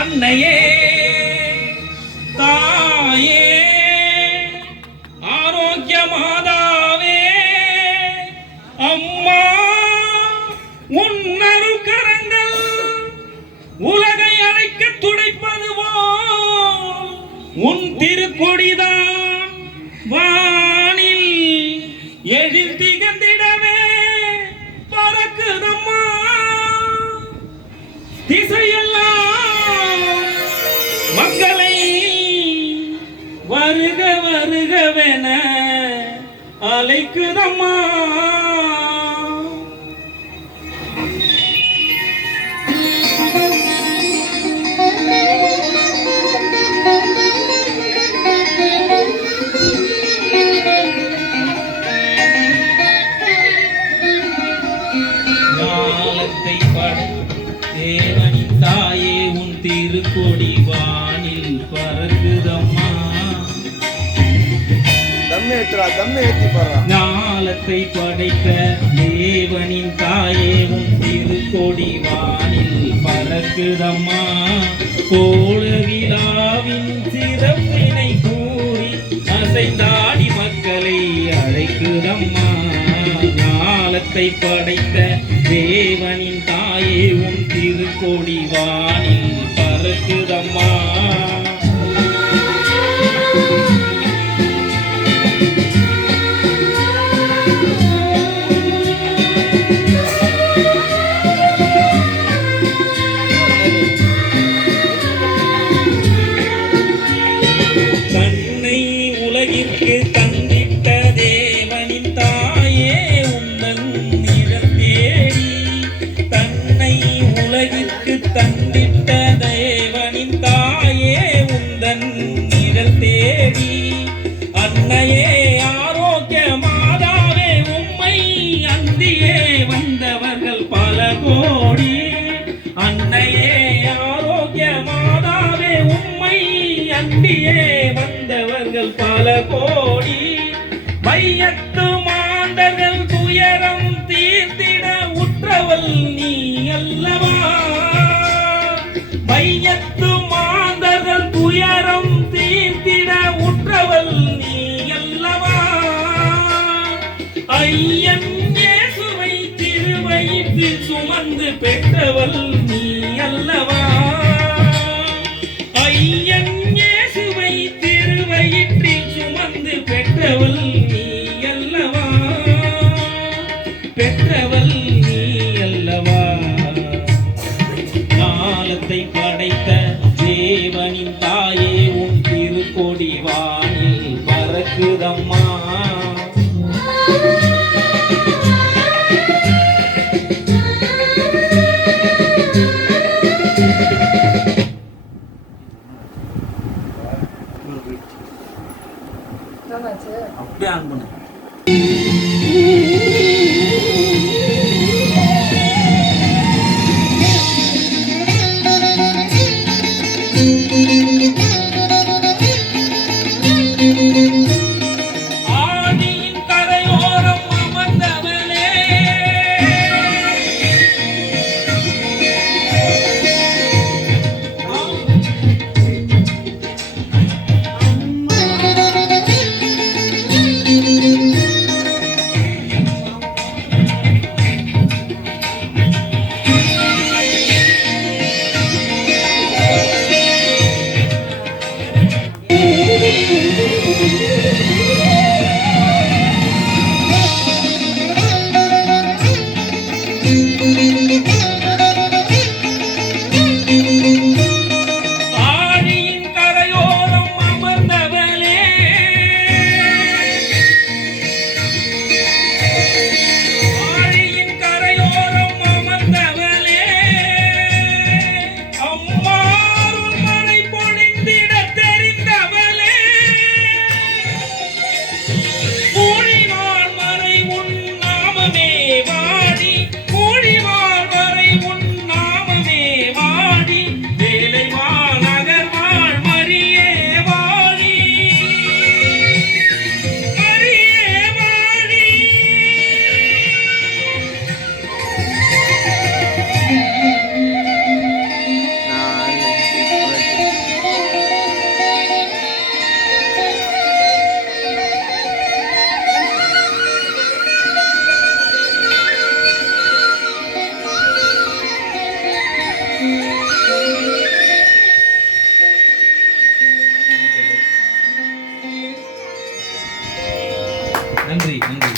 அன்னையே தாயே ஆரோக்கிய மாதாவே அம்மா உன்னரு கரங்கள் உலகை அழைக்க துடைப்பதுவோ உன் திருக்கொடிதான் வானில் எழில் திகழ்ந்திடவே பறக்குதம்மா திசையெல்லாம் மக்களை வருக வருகவென அழைக்குதம்மா. ஞானத்தை படை தேவனின் தாயே உன் திருக்கொடி வானில் பறக்குதம்மா. ஞானத்தை படைத்த தேவனின் தாயே உன் திருக்கொடி வானில் பறக்குதம்மா. கோல விழாவின் சிறப்பினை கூறி அசைந்தாடி மக்களை அழைக்குதம்மா. ஞானத்தை படைத்த தேவனின் தாயே உன் திருக்கொடி வானில் பறக்குதம்மா. தன்னை உலகிற்கு தந்திட்ட தேவனின் தாயே உந்தன் நிழல் தேடி. தன்னை உலகிற்கு தந்திட்ட தேவனின் தாயே உந்தன் நிழல் தேடி. அன்னையே ஆரோக்கிய மாதாவே உம்மை அந்தியே வந்தவர்கள் பல கோடி. அன்னையே ஆரோக்கிய மாதாவே உம்மை அந்தியே வந்தவர்கள் பல கோடி. வையத்து மாந்தர்கள் துயரம் தீர்த்திட உற்றவள் நீ அல்லவா. வையத்து மாந்தர்கள் துயரம் தீர்த்திட உற்றவள் நீ அல்லவா. ஐயன் இயேசுவை திருவயிற்றில் சுமந்து பெற்றவள் நீ அல்லவா. ஐயன் இயேசுவை திருவயிற்றில் சுமந்து பெற்றவள் நீ அல்லவா. பெற்றவள் நீ அல்லவா. ஞானத்தை படைத்த தேவனின் தாயே உன் திருக்கொடி வானில் பறக்குதம்மா. நன்றி நன்றி